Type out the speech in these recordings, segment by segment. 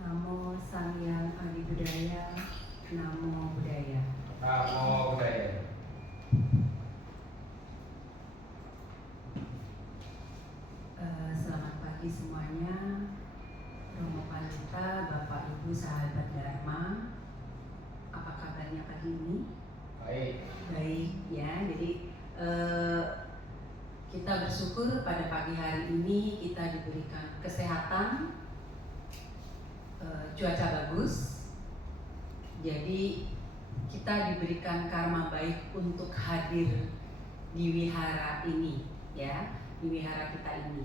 Namo Sang Hyang Adi Budaya, Namo Buddhaya. Namo Buddhaya. Selamat pagi semuanya, Romo Pandita, Bapak Ibu sahabat Dharma. Apa kabarnya pagi ini? Baik. Baik ya. Jadi kita bersyukur pada pagi hari ini kita diberikan kesehatan, cuaca bagus. Jadi kita diberikan karma baik untuk hadir di wihara ini, ya, di wihara kita ini.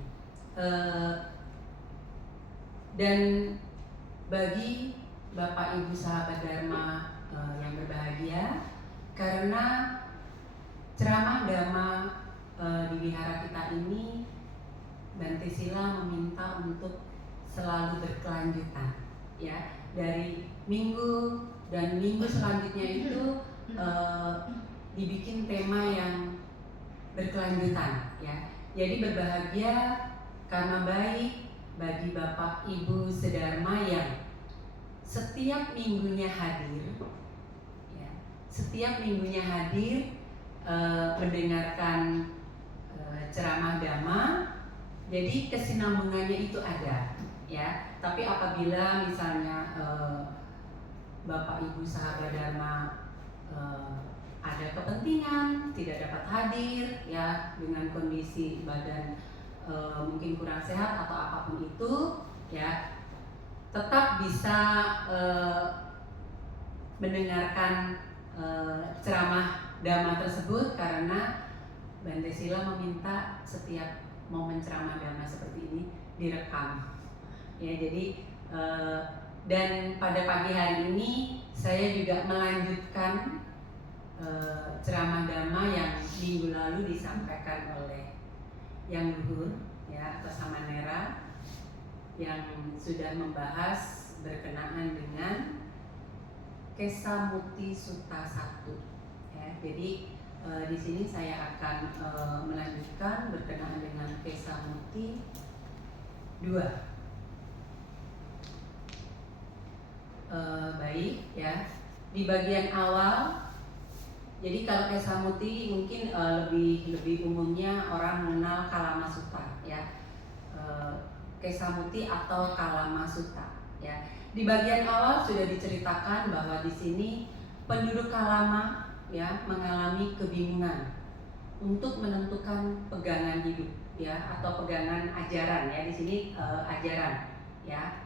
Dan bagi Bapak Ibu sahabat Dharma yang berbahagia, karena ceramah Dhamma di wihara kita ini, Bante Sila meminta untuk selalu berkelanjutan, ya, dari minggu dan minggu selanjutnya itu dibikin tema yang berkelanjutan, ya. Jadi berbahagia karena baik bagi Bapak Ibu sedharma yang setiap minggunya hadir, ya, setiap minggunya hadir mendengarkan ceramah Dhamma. Jadi kesinambungannya itu ada, ya. Tapi apabila misalnya Bapak Ibu sahabat Dharma ada kepentingan tidak dapat hadir, ya, dengan kondisi badan mungkin kurang sehat atau apapun itu, ya, tetap bisa mendengarkan ceramah Dhamma tersebut, karena Bante Sila meminta setiap momen ceramah Dhamma seperti ini direkam, ya. Jadi dan pada pagi hari ini saya juga melanjutkan ceramah Dhamma yang minggu lalu disampaikan oleh Yang Luhur, ya, atau Samanera, yang sudah membahas berkenaan dengan Kesamuti Sutta 1, ya. Jadi di sini saya akan melanjutkan berkenaan dengan Kesamuti 2. Baik, ya. Di bagian awal, jadi kalau Kesamuti mungkin lebih umumnya orang mengenal Kalama Sutta, ya. Kesamuti atau Kalama Sutta, ya. Di bagian awal sudah diceritakan bahwa di sini penduduk Kalama, ya, mengalami kebingungan untuk menentukan pegangan hidup, ya, atau pegangan ajaran, ya. Di sini ajaran, ya.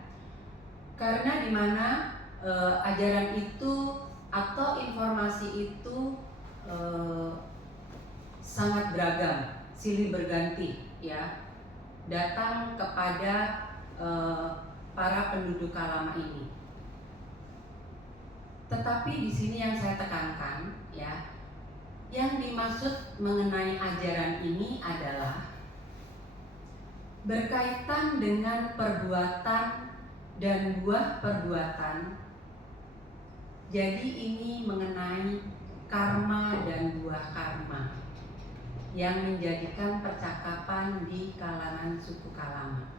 Karena di mana ajaran itu atau informasi itu sangat beragam, silih berganti, ya, datang kepada para penduduk Kalama ini. Tetapi di sini yang saya tekankan, ya, yang dimaksud mengenai ajaran ini adalah berkaitan dengan perbuatan dan buah perbuatan. Jadi ini mengenai karma dan buah karma yang menjadikan percakapan di kalangan suku Kalama,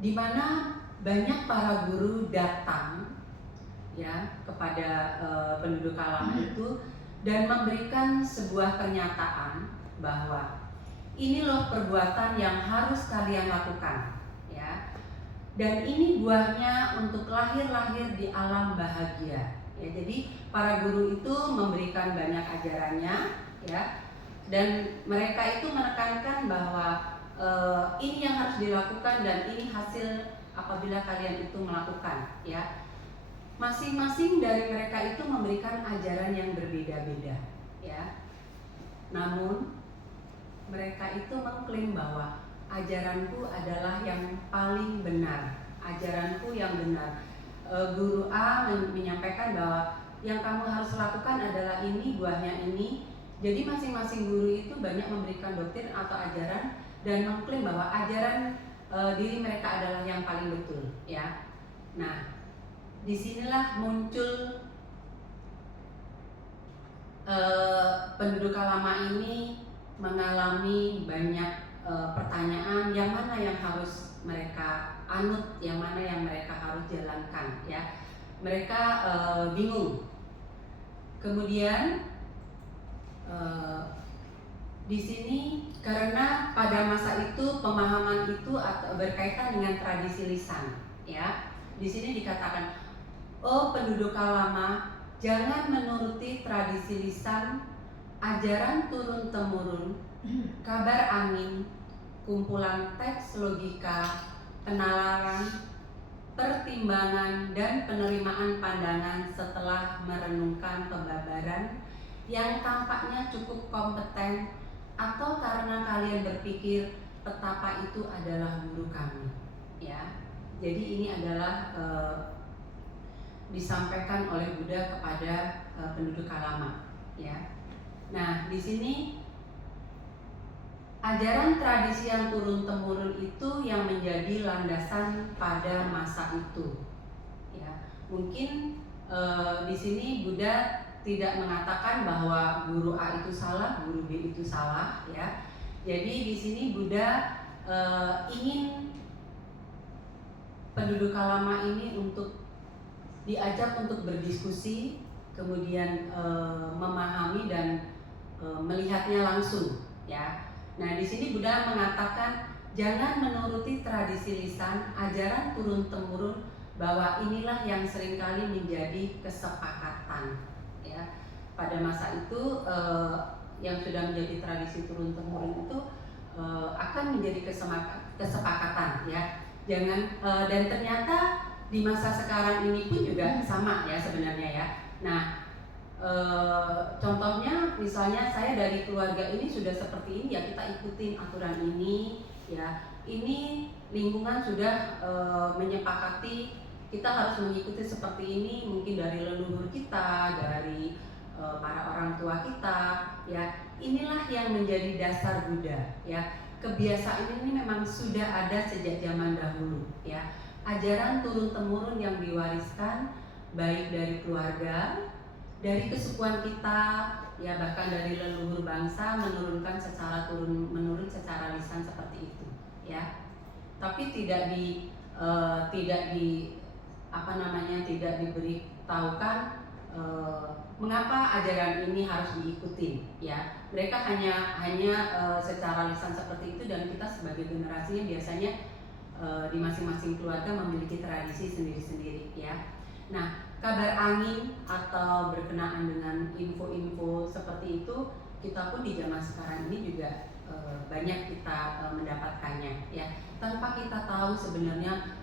di mana banyak para guru datang, ya, kepada penduduk Kalama itu dan memberikan sebuah pernyataan bahwa ini loh perbuatan yang harus kalian lakukan, ya, dan ini buahnya untuk lahir-lahir di alam bahagia, ya. Jadi para guru itu memberikan banyak ajarannya, ya, dan mereka itu menekankan bahwa ini yang harus dilakukan dan ini hasil apabila kalian itu melakukan, ya. Masing-masing dari mereka itu memberikan ajaran yang berbeda-beda, ya. Namun mereka itu mengklaim bahwa ajaranku adalah yang paling benar, ajaranku yang benar. Guru A menyampaikan bahwa yang kamu harus lakukan adalah ini, buahnya ini. Jadi masing-masing guru itu banyak memberikan doktrin atau ajaran dan mengklaim bahwa ajaran diri mereka adalah yang paling betul, ya. Nah, disinilah muncul penduduk lama ini mengalami banyak pertanyaan, yang mana yang harus mereka anut, yang mana yang mereka harus jalankan, ya. Mereka bingung. Kemudian di sini karena pada masa itu pemahaman itu berkaitan dengan tradisi lisan, ya. Di sini dikatakan, oh penduduk lama, jangan menuruti tradisi lisan, ajaran turun temurun, kabar angin, kumpulan teks logika, penalaran, pertimbangan dan penerimaan pandangan setelah merenungkan pembabaran yang tampaknya cukup kompeten, atau karena kalian berpikir petapa itu adalah guru kami, ya. Jadi ini adalah disampaikan oleh Buddha kepada penduduk lama, ya. Nah, di sini ajaran tradisi yang turun temurun itu yang menjadi landasan pada masa itu, ya. Mungkin di sini Buddha tidak mengatakan bahwa guru A itu salah, guru B itu salah, ya. Jadi di sini Buddha ingin penduduk lama ini untuk diajak untuk berdiskusi, kemudian memahami dan melihatnya langsung, ya. Nah, di sini Buddha mengatakan jangan menuruti tradisi lisan, ajaran turun temurun, bahwa inilah yang seringkali menjadi kesepakatan, ya. Pada masa itu yang sudah menjadi tradisi turun temurun itu akan menjadi kesepakatan, ya. Jangan dan ternyata di masa sekarang ini pun juga sama, ya, sebenarnya, ya. Nah, contohnya misalnya saya dari keluarga ini sudah seperti ini, ya kita ikutin aturan ini, ya. Ini lingkungan sudah menyepakati kita harus mengikuti seperti ini, mungkin dari leluhur kita, dari para orang tua kita, ya. Inilah yang menjadi dasar Buddha, ya. Kebiasaan ini memang sudah ada sejak zaman dahulu, ya. Ajaran turun temurun yang diwariskan baik dari keluarga, dari kesukuan kita, ya, bahkan dari leluhur bangsa menurunkan secara turun menurun secara lisan seperti itu, ya. Tapi tidak tidak diberitahukan mengapa ajaran ini harus diikuti, ya. Mereka hanya secara lisan seperti itu, dan kita sebagai generasinya biasanya di masing-masing keluarga memiliki tradisi sendiri-sendiri, ya. Nah, kabar angin atau berkenaan dengan info-info seperti itu, kita pun di zaman sekarang ini juga banyak kita mendapatkannya, ya. Tanpa kita tahu sebenarnya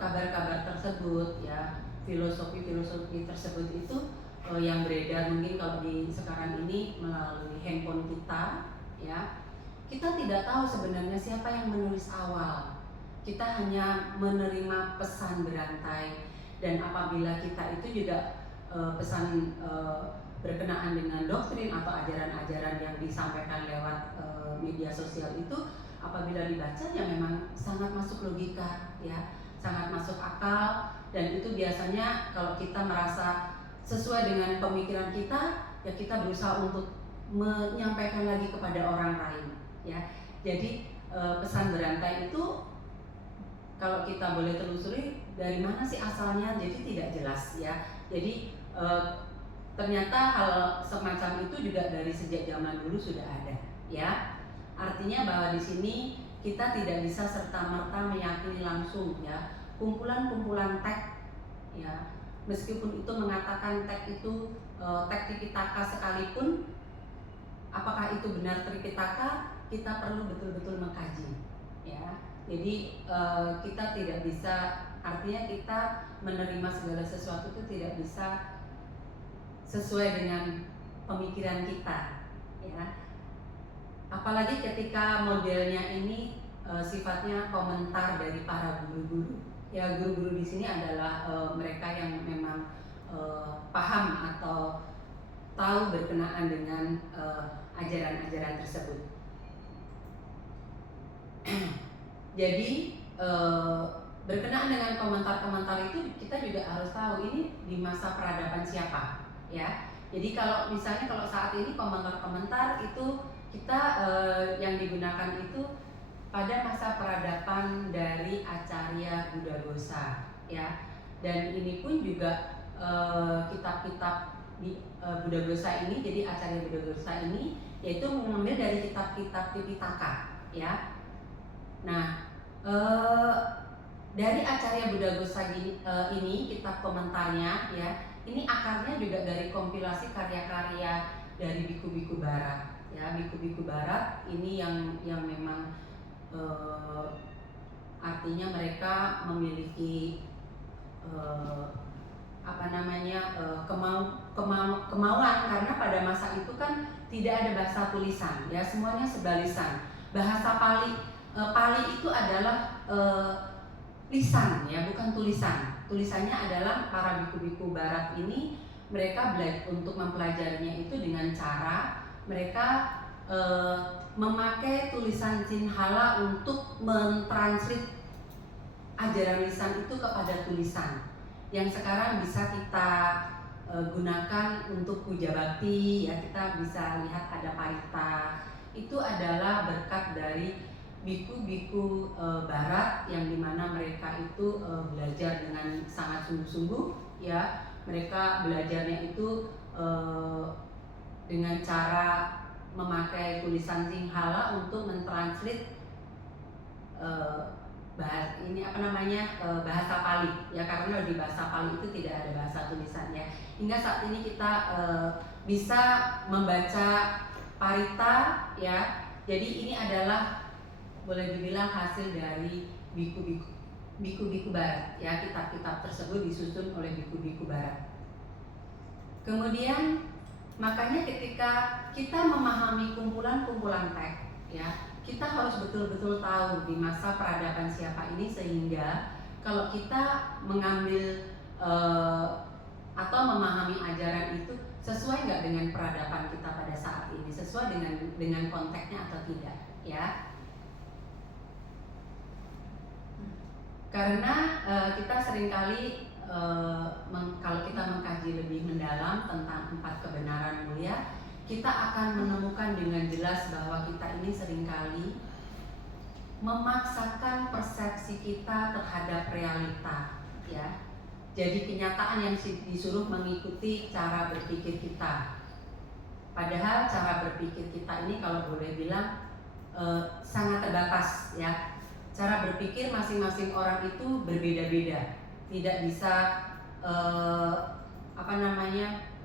kabar-kabar tersebut, ya, filosofi-filosofi tersebut itu yang beredar mungkin kalau di sekarang ini melalui handphone kita, ya. Kita tidak tahu sebenarnya siapa yang menulis awal. Kita hanya menerima pesan berantai, dan apabila kita itu juga pesan berkenaan dengan doktrin atau ajaran-ajaran yang disampaikan lewat media sosial itu, apabila dibaca ya memang sangat masuk logika, ya, sangat masuk akal, dan itu biasanya kalau kita merasa sesuai dengan pemikiran kita, ya kita berusaha untuk menyampaikan lagi kepada orang lain, ya. Jadi pesan berantai itu kalau kita boleh telusuri dari mana sih asalnya, jadi tidak jelas, ya. Jadi ternyata hal semacam itu juga dari sejak zaman dulu sudah ada, ya. Artinya bahwa di sini kita tidak bisa serta-merta meyakini langsung, ya, kumpulan-kumpulan teks, ya, meskipun itu mengatakan teks itu teks Tripitaka sekalipun, apakah itu benar Tripitaka, kita perlu betul-betul mengkaji, ya. Jadi kita tidak bisa, artinya kita menerima segala sesuatu itu tidak bisa sesuai dengan pemikiran kita, ya. Apalagi ketika modelnya ini sifatnya komentar dari para guru-guru. Ya, guru-guru di sini adalah mereka yang memang paham atau tahu berkenaan dengan ajaran-ajaran tersebut. Jadi berkenaan dengan komentar-komentar itu kita juga harus tahu ini di masa peradaban siapa, ya. Jadi kalau misalnya kalau saat ini komentar-komentar itu kita yang digunakan itu pada masa peradaban dari Acarya Buddhaghosa ya. Dan ini pun juga kitab-kitab di Buddhaghosa ini, jadi Acarya Buddhaghosa ini yaitu mengambil dari kitab-kitab Tipitaka ya. Nah, dari Acarya Buddhaghosa ini kitab komentarnya ya, ini akarnya juga dari kompilasi karya-karya dari biku-biku barat ya. Biku-biku barat ini yang memang artinya mereka memiliki kemauan karena pada masa itu kan tidak ada bahasa tulisan ya, semuanya sebalisan. Bahasa Pali itu adalah lisan ya, bukan tulisan. Tulisannya adalah para biku-biku barat ini mereka untuk mempelajarinya itu dengan cara mereka memakai tulisan Sinhala untuk mentranslate ajaran lisan itu kepada tulisan yang sekarang bisa kita gunakan untuk puja bakti ya. Kita bisa lihat ada parita, itu adalah berkat dari biku-biku barat yang dimana mereka itu belajar dengan sangat sungguh-sungguh ya. Mereka belajarnya itu dengan cara memakai tulisan Sinhala untuk mentranslate bahasa Pali ya, karena di bahasa Pali itu tidak ada bahasa tulisannya. Hingga saat ini kita bisa membaca parita ya. Jadi ini adalah boleh dibilang hasil dari biku-biku barat ya. Kitab-kitab tersebut disusun oleh biku-biku barat. Kemudian makanya ketika kita memahami kumpulan-kumpulan teks ya, kita harus betul-betul tahu di masa peradaban siapa ini, sehingga kalau kita mengambil atau memahami ajaran itu sesuai nggak dengan peradaban kita pada saat ini, sesuai dengan konteksnya atau tidak ya. Karena kita seringkali kalau kita mengkaji lebih mendalam tentang 4 kebenaran mulia, kita akan menemukan dengan jelas bahwa kita ini seringkali memaksakan persepsi kita terhadap realita ya. Jadi kenyataan yang disuruh mengikuti cara berpikir kita. Padahal cara berpikir kita ini kalau boleh bilang sangat terbatas ya. Cara berpikir masing-masing orang itu berbeda-beda, tidak bisa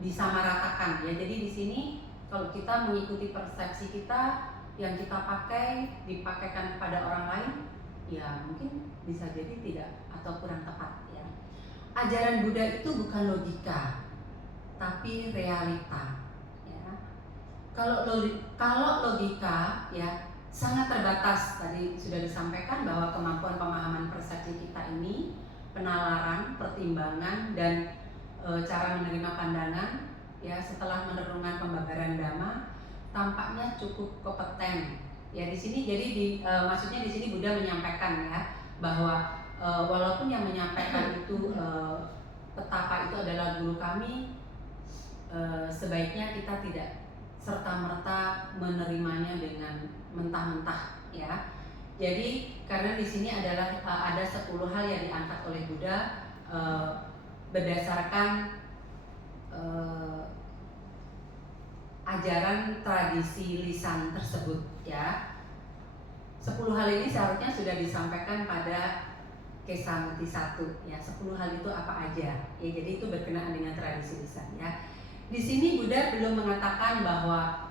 disamaratakan ya. Jadi di sini kalau kita mengikuti persepsi kita, yang kita pakai dipakaikan kepada orang lain, ya mungkin bisa jadi tidak atau kurang tepat ya. Ajaran Buddha itu bukan logika, tapi realita ya. Kalau logika ya sangat terbatas. Tadi sudah disampaikan bahwa kemampuan pemahaman persepsi kita ini, penalaran, pertimbangan, dan cara menerima pandangan ya setelah merenungkan pembabaran Dhamma tampaknya cukup kompeten ya. Di sini jadi maksudnya di sini Buddha menyampaikan ya bahwa walaupun yang menyampaikan itu petapa itu adalah guru kami, sebaiknya kita tidak serta-merta menerimanya dengan mentah-mentah ya. Jadi karena di sini adalah ada 10 hal yang diangkat oleh Buddha berdasarkan ajaran tradisi lisan tersebut ya. 10 hal ini seharusnya sudah disampaikan pada Kesamuti 1 ya. 10 hal itu apa aja ya, jadi itu berkenaan dengan tradisi lisan ya. Di sini Buddha belum mengatakan bahwa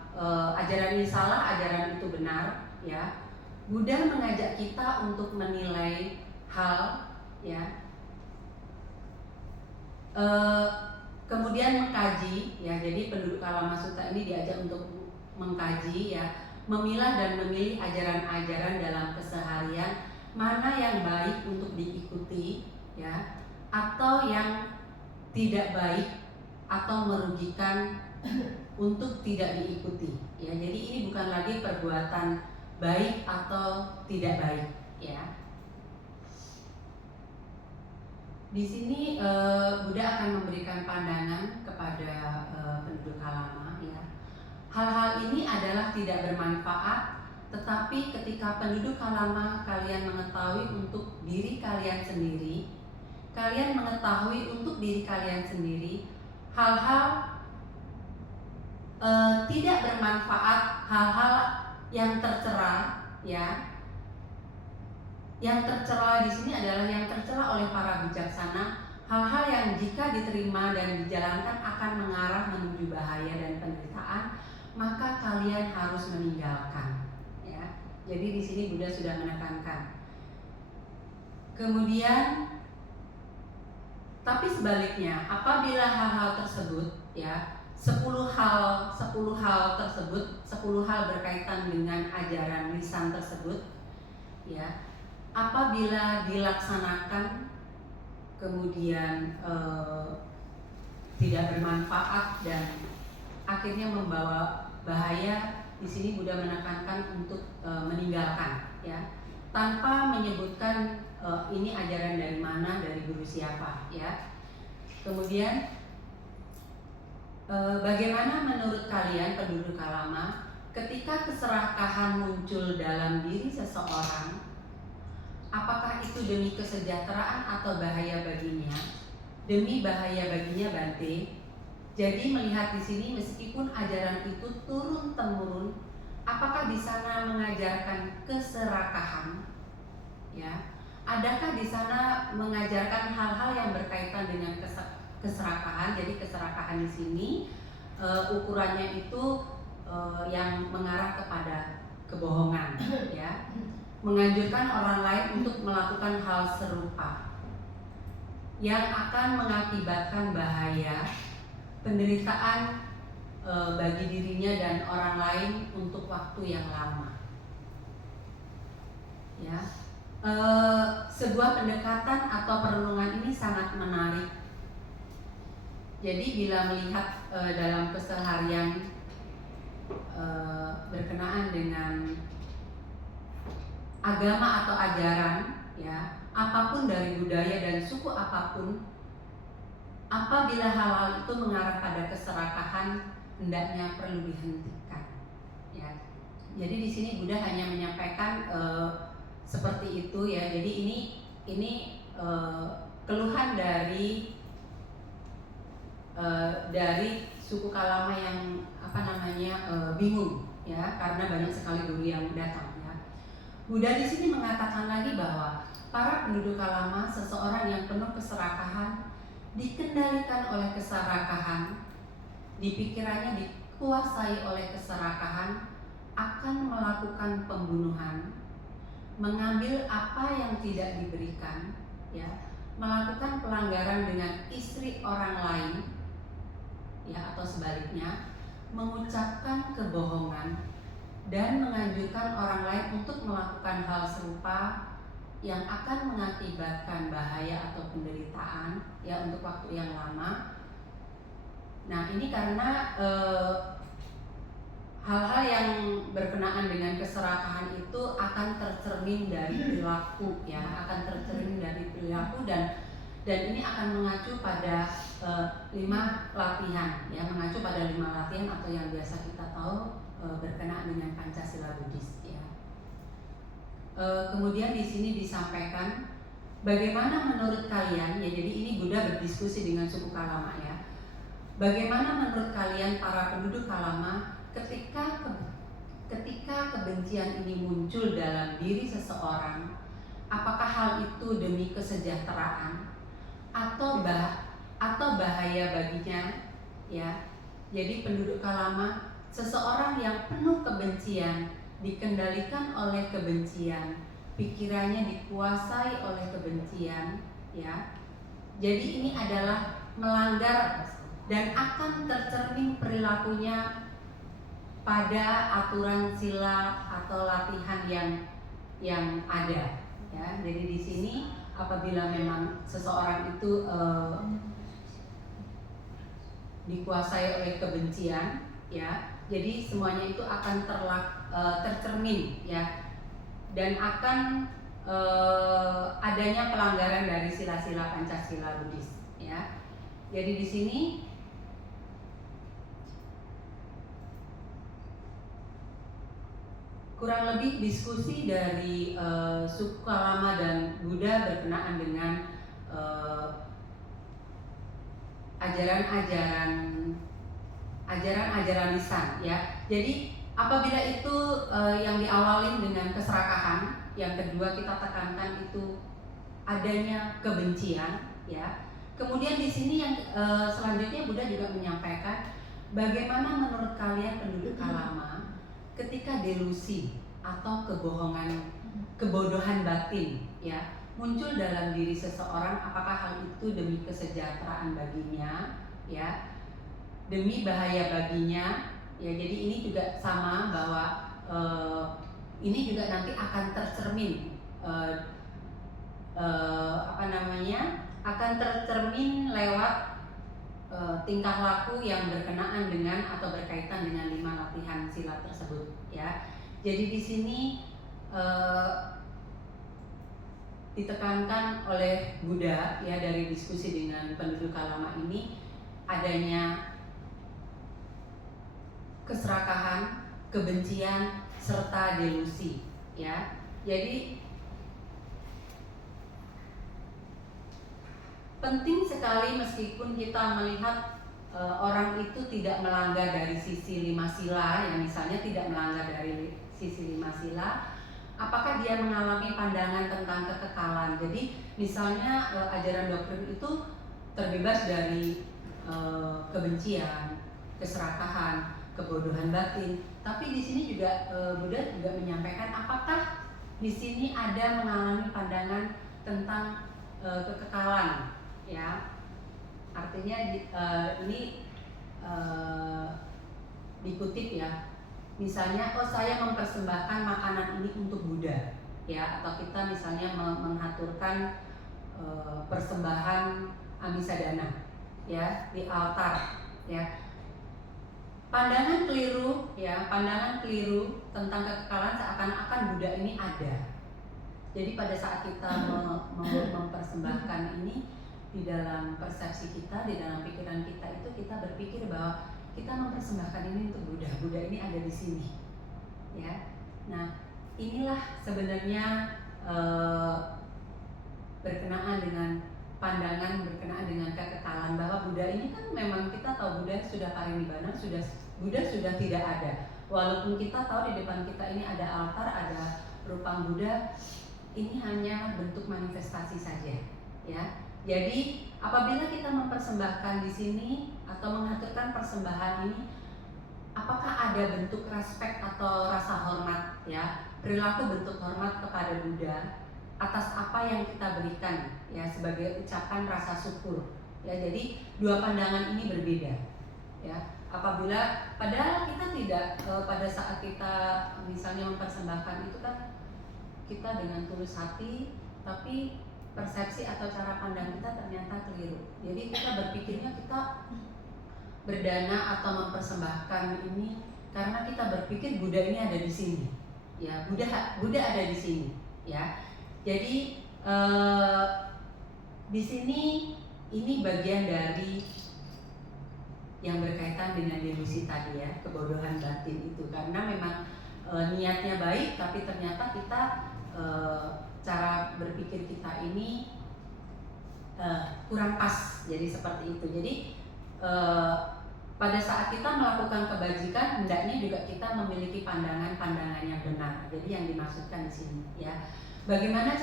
ajaran ini salah, ajaran itu benar ya. Buddha mengajak kita untuk menilai hal ya, kemudian mengkaji ya. Jadi penduduk Kalamasutra ini diajak untuk mengkaji ya, memilah dan memilih ajaran-ajaran dalam keseharian, mana yang baik untuk diikuti ya, atau yang tidak baik atau merugikan untuk tidak diikuti ya. Jadi ini bukan lagi perbuatan baik atau tidak baik ya. Di sini Buddha akan memberikan pandangan kepada penduduk Kalama ya. Hal-hal ini adalah tidak bermanfaat, tetapi ketika penduduk Kalama kalian mengetahui untuk diri kalian sendiri, kalian mengetahui untuk diri kalian sendiri hal-hal tidak bermanfaat, hal-hal yang tercela ya. Yang tercela di sini adalah yang tercela oleh para bijaksana, hal-hal yang jika diterima dan dijalankan akan mengarah menuju bahaya dan penderitaan, maka kalian harus meninggalkan. Ya, jadi di sini Buddha sudah menekankan. Kemudian, tapi sebaliknya, apabila hal-hal tersebut, ya, 10 hal tersebut, 10 hal berkaitan dengan ajaran lisan tersebut, ya. Apabila dilaksanakan kemudian tidak bermanfaat dan akhirnya membawa bahaya, di sini Buddha menekankan untuk meninggalkan ya, tanpa menyebutkan ini ajaran dari mana, dari guru siapa ya. Kemudian bagaimana menurut kalian penduduk Kalama ketika keserakahan muncul dalam diri seseorang? Apakah itu demi kesejahteraan atau bahaya baginya? Demi bahaya baginya, Bante. Jadi melihat di sini meskipun ajaran itu turun temurun, apakah di sana mengajarkan keserakahan? Ya, adakah di sana mengajarkan hal-hal yang berkaitan dengan keserakahan? Jadi keserakahan di sini ukurannya itu yang mengarah kepada kebohongan, ya. Menganjurkan orang lain untuk melakukan hal serupa yang akan mengakibatkan bahaya, penderitaan bagi dirinya dan orang lain untuk waktu yang lama. Ya, sebuah pendekatan atau perenungan ini sangat menarik. Jadi bila melihat dalam keseharian berkenaan dengan agama atau ajaran ya, apapun dari budaya dan suku apapun, apabila hal-hal itu mengarah pada keserakahan, hendaknya perlu dihentikan ya. Jadi di sini Buddha hanya menyampaikan seperti itu ya. Jadi ini keluhan dari suku Kalama yang bingung ya, karena banyak sekali guru yang datang. Buddha di sini mengatakan lagi bahwa para penduduk Kalama, seseorang yang penuh keserakahan, dikendalikan oleh keserakahan, di pikirannya dikuasai oleh keserakahan, akan melakukan pembunuhan, mengambil apa yang tidak diberikan, ya, melakukan pelanggaran dengan istri orang lain, ya, atau sebaliknya, mengucapkan kebohongan, dan menganjurkan orang lain untuk melakukan hal serupa yang akan mengakibatkan bahaya atau penderitaan ya untuk waktu yang lama. Nah, ini karena hal-hal yang berkenaan dengan keserakahan itu akan tercermin dari perilaku ya, dan ini akan mengacu pada 5 latihan ya, mengacu pada 5 latihan atau yang biasa kita tahu berkenaan dengan Pancasila Buddhis ya. Kemudian di sini disampaikan bagaimana menurut kalian ya, jadi ini Buddha berdiskusi dengan suku Kalama ya. Bagaimana menurut kalian para penduduk Kalama ketika kebencian ini muncul dalam diri seseorang, apakah hal itu demi kesejahteraan atau bahaya baginya ya. Jadi penduduk Kalama, seseorang yang penuh kebencian, dikendalikan oleh kebencian, pikirannya dikuasai oleh kebencian ya. Jadi ini adalah melanggar dan akan tercermin perilakunya pada aturan sila atau latihan yang ada ya. Jadi di sini apabila memang seseorang itu dikuasai oleh kebencian ya, jadi semuanya itu akan tercermin ya, dan akan adanya pelanggaran dari sila-sila Pancasila Buddhis, ya. Jadi di sini kurang lebih diskusi dari suku Kalama dan Buddha berkenaan dengan ajaran-ajaran lisan, ya. Jadi apabila itu yang diawali dengan keserakahan, yang kedua kita tekankan itu adanya kebencian, ya. Kemudian di sini yang selanjutnya Buddha juga menyampaikan bagaimana menurut kalian penduduk Kalama ketika delusi atau kebodohan batin, ya, muncul dalam diri seseorang, apakah hal itu demi kesejahteraan baginya, ya, demi bahaya baginya, ya. Jadi ini juga sama bahwa ini juga nanti akan tercermin akan tercermin lewat tingkah laku yang berkenaan dengan atau berkaitan dengan 5 latihan sila tersebut, ya. Jadi di sini ditekankan oleh Buddha, ya, dari diskusi dengan penduduk Kalama ini adanya keserakahan, kebencian, serta delusi, ya. Jadi penting sekali meskipun kita melihat orang itu tidak melanggar dari sisi 5 sila, ya, misalnya tidak melanggar dari sisi 5 sila, apakah dia mengalami pandangan tentang kekekalan. Jadi misalnya ajaran doktrin itu terbebas dari kebencian, keserakahan, kebodohan batin. Tapi di sini juga Buddha juga menyampaikan apakah di sini ada mengalami pandangan tentang kekekalan, ya. Artinya ini dikutip, ya. Misalnya, saya mempersembahkan makanan ini untuk Buddha, ya, atau kita misalnya mengaturkan persembahan amisadana, ya, di altar, ya. Pandangan keliru, ya, pandangan keliru tentang kekekalan seakan-akan Buddha ini ada. Jadi pada saat kita mempersembahkan ini, di dalam persepsi kita, di dalam pikiran kita itu kita berpikir bahwa kita mempersembahkan ini untuk Buddha. Buddha ini ada di sini, ya. Nah, inilah sebenarnya berkenaan dengan pandangan berkenaan dengan kekekalan, bahwa Buddha ini kan memang kita tahu Buddha sudah parinibbana, Buddha sudah tidak ada. Walaupun kita tahu di depan kita ini ada altar, ada rupang Buddha, ini hanya bentuk manifestasi saja, ya. Jadi apabila kita mempersembahkan di sini atau mengaturkan persembahan ini, apakah ada bentuk respek atau rasa hormat, ya, perilaku bentuk hormat kepada Buddha atas apa yang kita berikan, ya, sebagai ucapan rasa syukur, ya. Jadi dua pandangan ini berbeda, ya. Apabila padahal kita tidak pada saat kita misalnya mempersembahkan itu kan kita dengan tulus hati, tapi persepsi atau cara pandang kita ternyata keliru. Jadi kita berpikirnya kita berdana atau mempersembahkan ini karena kita berpikir Buddha ini ada di sini, ya. Buddha ada di sini, ya. Jadi di sini ini bagian dari yang berkaitan dengan delusi tadi, ya, kebodohan batin itu, karena memang niatnya baik tapi ternyata kita cara berpikir kita ini kurang pas, jadi seperti itu. Jadi pada saat kita melakukan kebajikan, hendaknya juga kita memiliki pandangan-pandangan yang benar. Jadi yang dimaksudkan di sini, ya, bagaimana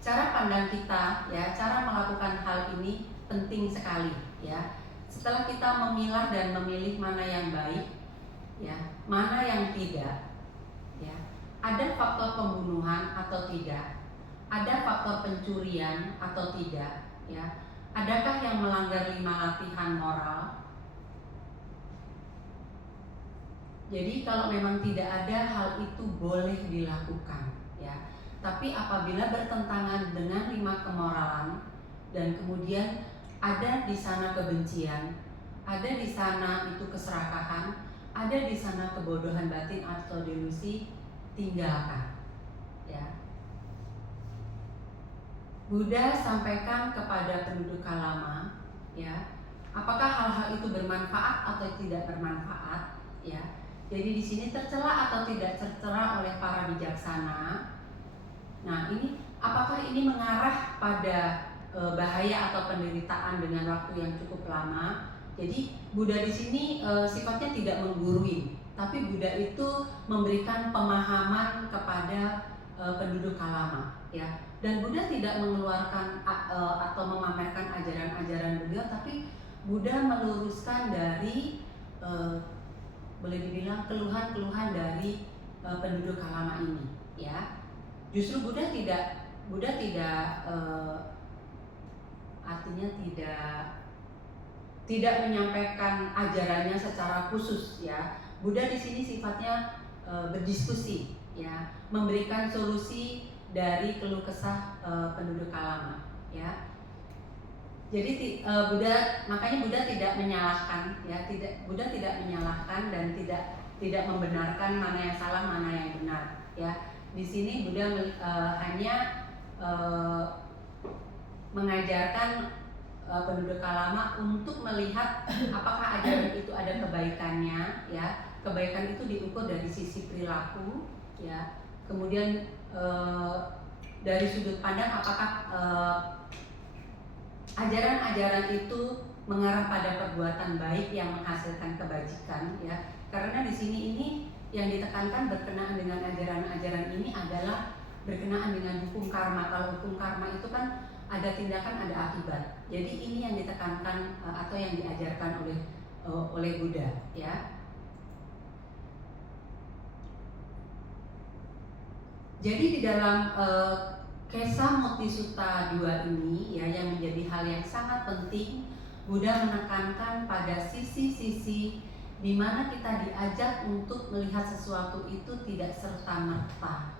cara pandang kita, ya, cara melakukan hal ini penting sekali, ya. Setelah kita memilah dan memilih mana yang baik, ya, mana yang tidak, ya. Ada faktor pembunuhan atau tidak, ada faktor pencurian atau tidak, ya. Adakah yang melanggar 5 latihan moral? Jadi kalau memang tidak ada, hal itu boleh dilakukan, ya. Tapi apabila bertentangan dengan 5 kemoralan dan kemudian ada di sana kebencian, ada di sana itu keserakahan, ada di sana kebodohan batin atau delusi, tinggalkan, ya. Buddha sampaikan kepada penduduk Kalama, ya, apakah hal-hal itu bermanfaat atau tidak bermanfaat, ya. Jadi di sini tercela atau tidak tercela oleh para bijaksana. Nah, ini apakah ini mengarah pada bahaya atau penderitaan dengan waktu yang cukup lama? Jadi Buddha di sini sifatnya tidak menggurui, tapi Buddha itu memberikan pemahaman kepada penduduk Kalama, ya. Dan Buddha tidak mengeluarkan atau memamerkan ajaran-ajaran beliau, tapi Buddha meluruskan dari boleh dibilang keluhan-keluhan dari penduduk Kalama ini, ya. Justru Buddha tidak artinya tidak menyampaikan ajarannya secara khusus, ya. Buddha di sini sifatnya berdiskusi, ya, memberikan solusi dari keluh kesah penduduk Kalama, ya. Jadi makanya Buddha tidak menyalahkan, ya, Buddha tidak menyalahkan dan tidak membenarkan mana yang salah mana yang benar, ya. Di sini Buddha hanya mengajarkan penduduk Kalama untuk melihat apakah ajaran itu ada kebaikannya, ya. Kebaikan itu diukur dari sisi perilaku, ya. Kemudian dari sudut pandang apakah ajaran-ajaran itu mengarah pada perbuatan baik yang menghasilkan kebajikan, ya. Karena di sini ini yang ditekankan berkenaan dengan ajaran-ajaran ini adalah berkenaan dengan hukum karma. Kalau hukum karma itu kan ada tindakan, ada akibat. Jadi ini yang ditekankan atau yang diajarkan oleh Buddha, ya. Jadi di dalam Kesamuti Sutta 2 ini, ya, yang menjadi hal yang sangat penting, Buddha menekankan pada sisi-sisi di mana kita diajak untuk melihat sesuatu itu tidak serta-merta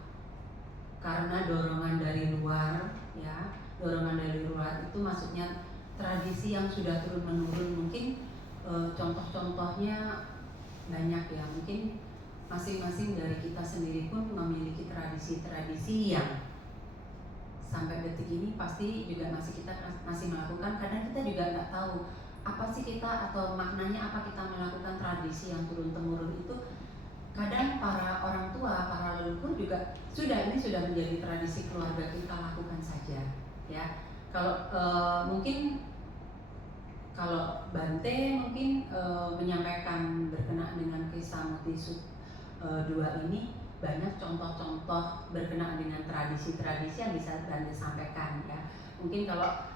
karena dorongan dari luar, ya. Dorongan dari luar itu maksudnya tradisi yang sudah turun-menurun. Mungkin contoh-contohnya banyak, ya. Mungkin masing-masing dari kita sendiri pun memiliki tradisi-tradisi yang sampai detik ini pasti juga kita masih melakukan. Kadang kita juga nggak tahu apa sih kita atau maknanya apa kita melakukan tradisi yang turun-temurun itu. Kadang para orang tua, para leluhur juga sudah menjadi tradisi keluarga, kita lakukan saja, ya. Kalau mungkin kalau Bante mungkin menyampaikan berkenaan dengan Kesamuti Sutta 2 ini banyak contoh-contoh berkenaan dengan tradisi-tradisi yang bisa Bante sampaikan, ya. Mungkin kalau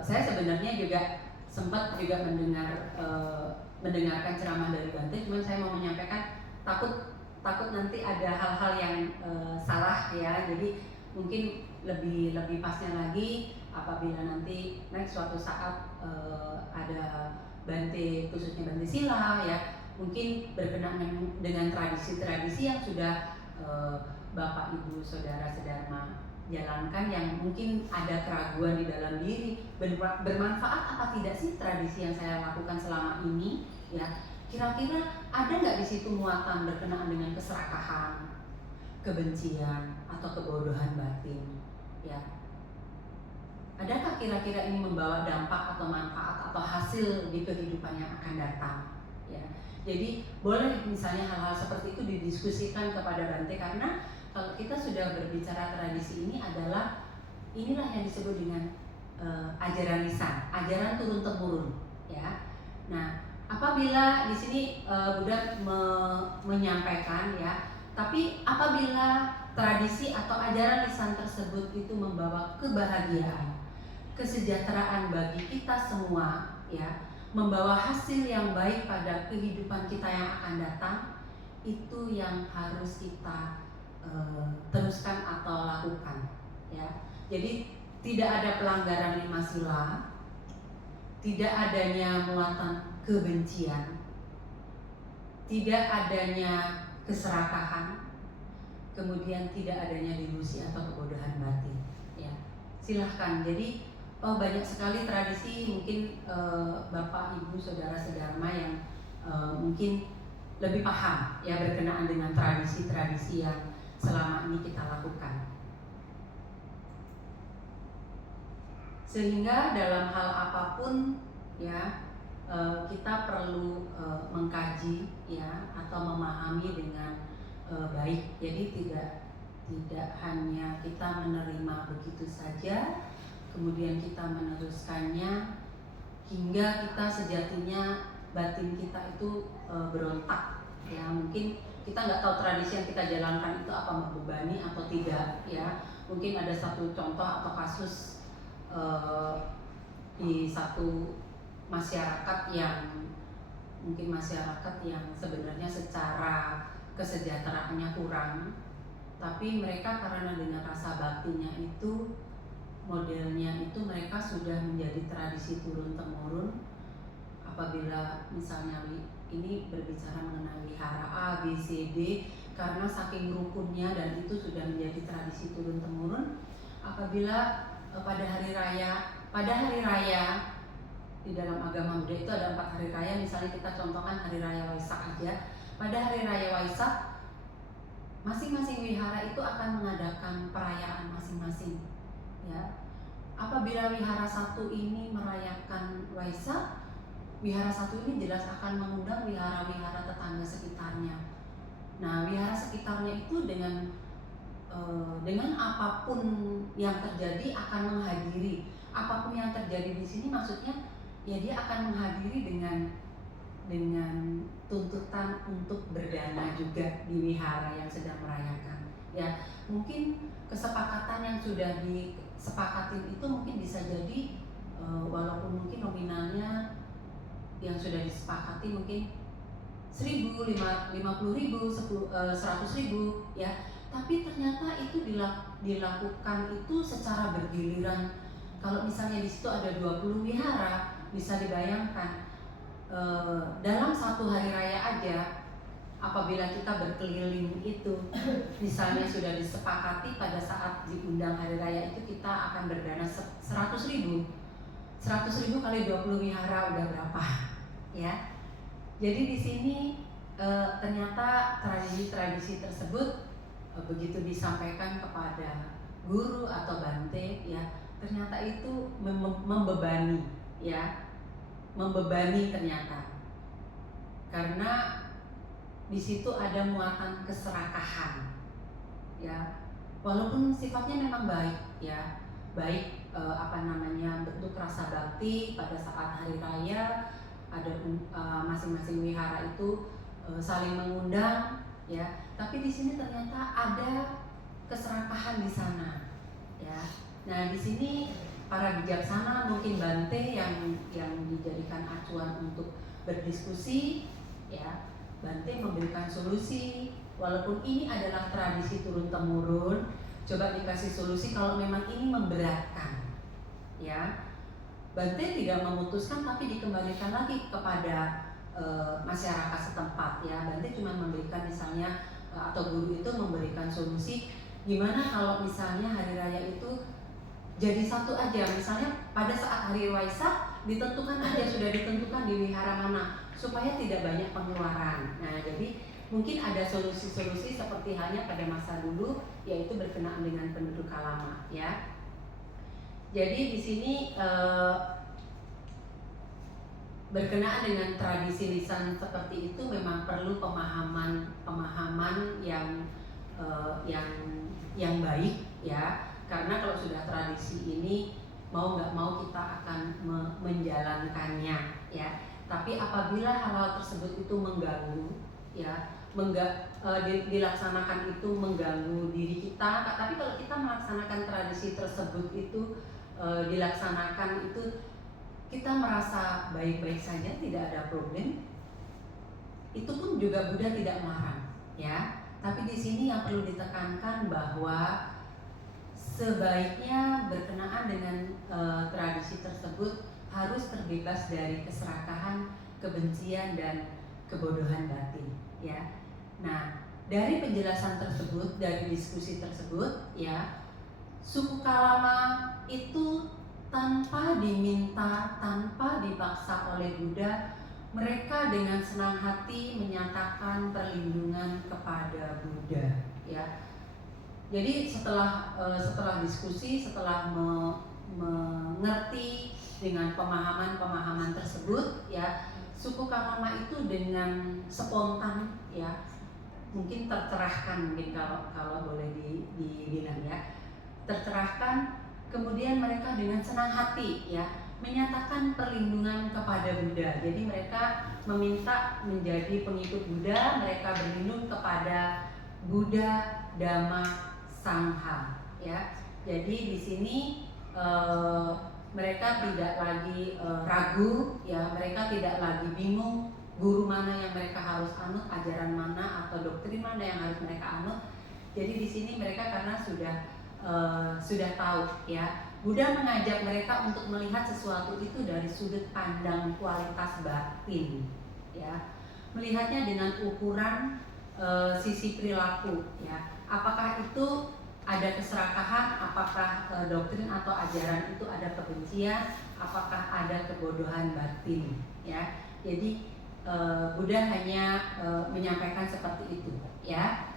saya sebenarnya juga sempat juga mendengarkan ceramah dari Bante, cuman saya mau menyampaikan takut nanti ada hal-hal yang salah, ya. Jadi mungkin lebih pasnya lagi apabila nanti next suatu saat ada Bante, khususnya Bante Sila, ya, mungkin berkenaan dengan tradisi-tradisi yang sudah Bapak Ibu Saudara Sedharma jalankan, yang mungkin ada keraguan di dalam diri, bermanfaat apa tidak sih tradisi yang saya lakukan selama ini, ya. Kira-kira ada nggak di situ muatan berkenaan dengan keserakahan, kebencian atau kebodohan batin, ya. Adakah kira-kira ini membawa dampak atau manfaat atau hasil di kehidupan yang akan datang, ya. Jadi boleh misalnya hal-hal seperti itu didiskusikan kepada Bante, karena kalau kita sudah berbicara tradisi ini adalah inilah yang disebut dengan ajaran lisan, ajaran turun temurun, ya. Nah, apabila di sini Buddha menyampaikan, ya, tapi apabila tradisi atau ajaran lisan tersebut itu membawa kebahagiaan, kesejahteraan bagi kita semua, ya, membawa hasil yang baik pada kehidupan kita yang akan datang, itu yang harus kita teruskan atau lakukan, ya. Jadi tidak ada pelanggaran 5 sila, tidak adanya muatan kebencian, tidak adanya keserakahan, kemudian tidak adanya delusi atau kebodohan batin, ya. Silahkan. Jadi banyak sekali tradisi, mungkin Bapak Ibu Saudara Sedharma yang mungkin lebih paham, ya, berkenaan dengan tradisi-tradisi yang selama ini kita lakukan. Sehingga dalam hal apapun ya kita perlu mengkaji ya atau memahami dengan baik. Jadi tidak hanya kita menerima begitu saja, kemudian kita meneruskannya hingga kita sejatinya batin kita itu berontak ya. Mungkin kita nggak tahu tradisi yang kita jalankan itu apa membebani atau tidak ya. Mungkin ada satu contoh atau kasus di satu masyarakat yang mungkin masyarakat yang sebenarnya secara kesejahteraannya kurang, tapi mereka karena dengan rasa baktinya itu, modelnya itu mereka sudah menjadi tradisi turun temurun. Apabila misalnya ini berbicara mengenai wihara A, B, C, D, karena saking rukunnya dan itu sudah menjadi tradisi turun temurun. Apabila pada hari raya di dalam agama Buddha itu ada 4 hari raya. Misalnya kita contohkan hari raya Waisak aja. Pada hari raya Waisak, masing-masing wihara itu akan mengadakan perayaan masing-masing ya. Apabila wihara satu ini merayakan Waisak, wihara satu ini jelas akan mengundang wihara-wihara tetangga sekitarnya. Nah, wihara sekitarnya itu dengan apapun yang terjadi akan menghadiri. Apapun yang terjadi di sini maksudnya ya dia akan menghadiri dengan tuntutan untuk berdana juga di wihara yang sedang merayakan. Ya, mungkin kesepakatan yang sudah disepakatin itu mungkin bisa jadi walaupun mungkin nominalnya yang sudah disepakati mungkin 1.000, 50.000, 100.000 ya. Tapi ternyata itu dilakukan itu secara bergiliran. Kalau misalnya di situ ada 20 wihara, bisa dibayangkan dalam satu hari raya aja, apabila kita berkeliling itu, misalnya sudah disepakati pada saat diundang hari raya itu kita akan berdana 100.000. 100.000 kali 20 wihara udah berapa ya. Jadi di sini ternyata tradisi-tradisi tersebut begitu disampaikan kepada guru atau bante ya, ternyata itu membebani ya, membebani ternyata, karena di situ ada muatan keserakahan ya, walaupun sifatnya memang baik ya, baik bentuk rasa bakti pada saat hari raya, ada masing-masing wihara itu saling mengundang ya, tapi di sini ternyata ada keserakahan di sana ya. Nah, di sini para bijaksana mungkin bante yang dijadikan acuan untuk berdiskusi ya, bante memberikan solusi. Walaupun ini adalah tradisi turun temurun, coba dikasih solusi kalau memang ini memberatkan ya. Bante tidak memutuskan tapi dikembalikan lagi kepada masyarakat setempat ya. Bante cuma memberikan misalnya atau guru itu memberikan solusi, gimana kalau misalnya hari raya itu jadi satu aja, misalnya pada saat hari Waisak ditentukan aja, sudah ditentukan di wihara mana supaya tidak banyak pengeluaran. Nah, jadi mungkin ada solusi-solusi seperti halnya pada masa dulu, yaitu berkenaan dengan penduduk lama ya. Jadi di sini berkenaan dengan tradisi lisan seperti itu memang perlu pemahaman yang baik ya. Karena kalau sudah tradisi ini mau nggak mau kita akan menjalankannya ya. Tapi apabila hal-hal tersebut itu mengganggu ya, dilaksanakan itu mengganggu diri kita. Tapi kalau kita melaksanakan tradisi tersebut itu dilaksanakan itu kita merasa baik-baik saja, tidak ada problem, itu pun juga Buddha tidak melarang ya. Tapi di sini yang perlu ditekankan bahwa sebaiknya berkenaan dengan tradisi tersebut harus terbebas dari keserakahan, kebencian dan kebodohan batin ya. Nah, dari penjelasan tersebut, dari diskusi tersebut ya, suku Kalama itu tanpa diminta, tanpa dipaksa oleh Buddha, mereka dengan senang hati menyatakan perlindungan kepada Buddha ya. Jadi setelah diskusi, setelah mengerti dengan pemahaman-pemahaman tersebut ya, suku Kalama itu dengan spontan ya, mungkin tercerahkan, mungkin kalau boleh dibilang ya, tercerahkan. Kemudian mereka dengan senang hati ya menyatakan perlindungan kepada Buddha. Jadi mereka meminta menjadi pengikut Buddha, mereka berlindung kepada Buddha, Dhamma, Sangha ya. Jadi di sini mereka tidak lagi ragu ya, mereka tidak lagi bingung guru mana yang mereka harus anut, ajaran mana atau doktrin mana yang harus mereka anut. Jadi di sini mereka karena sudah tahu ya, Buddha mengajak mereka untuk melihat sesuatu itu dari sudut pandang kualitas batin ya, melihatnya dengan ukuran sisi perilaku ya, apakah itu ada keserakahan, apakah doktrin atau ajaran itu ada kebencian, apakah ada kebodohan batin ya. Jadi Buddha hanya menyampaikan seperti itu ya.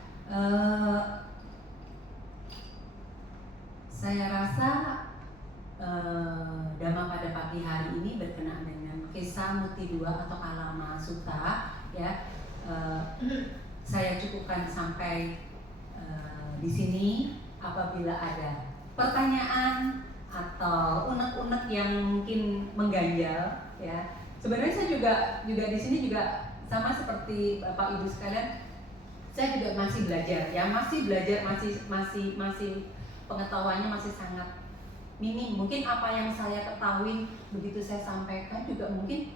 Saya rasa Dhamma pada pagi hari ini berkenaan dengan Kesa Muti 2 atau Kalama Sutta ya. Saya cukupkan sampai di sini. Apabila ada pertanyaan atau unek-unek yang mungkin mengganjal ya. Sebenarnya saya juga di sini juga sama seperti Bapak Ibu sekalian, saya juga masih belajar ya, masih pengetahuannya masih sangat minim. Mungkin apa yang saya ketahui begitu saya sampaikan juga mungkin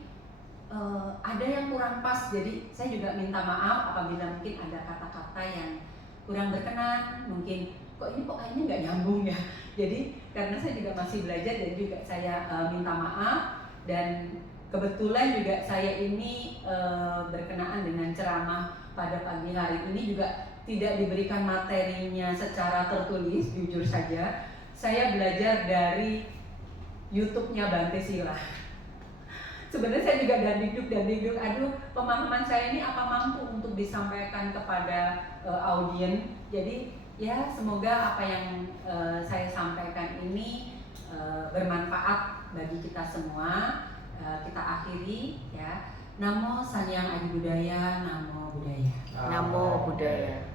ada yang kurang pas. Jadi saya juga minta maaf apabila mungkin ada kata-kata yang kurang berkenan, mungkin ini kayaknya nggak nyambung ya. Jadi karena saya juga masih belajar dan juga saya minta maaf. Dan kebetulan juga saya ini berkenaan dengan ceramah pada pagi hari ini juga tidak diberikan materinya secara tertulis, jujur saja. Saya belajar dari YouTube-nya Bante Sila. Sebenarnya saya juga dan diduk, aduh pemahaman saya ini apa mampu untuk disampaikan kepada audiens. Jadi ya semoga apa yang saya sampaikan ini bermanfaat bagi kita semua. Kita akhiri ya. Namo Sanyang Adi Budaya, Namo Buddhaya. Namo Buddhaya.